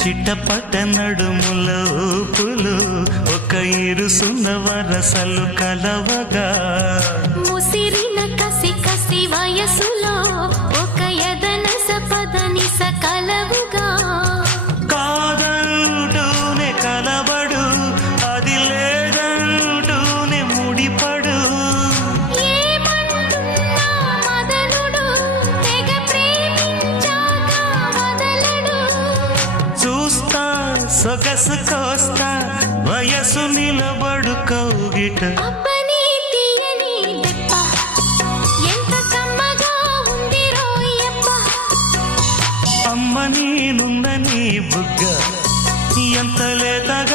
చిట్టపట నడుముల ఊపులు ఒక ఇరుసున్న వరసలు కలవగా ముసిరిన కసి కసి వయసులో ఒక యదన సపదని సకలవుగా కాదంటూనే కలబడు అది లేదంటూనే ముడిపడు ఏమంటున్నా మదనుడు తెగ ప్రేమించాక వదలడు చూస్తా సొగసు కోస్తా వయసు నిలబడు కౌగిట అబ్బని తీయని దెప్ప ఎంత కమ్మగా ఉంది రోయప్ప అమ్మ నేనున్న నీ బుగ్గ ఎంత లేతగా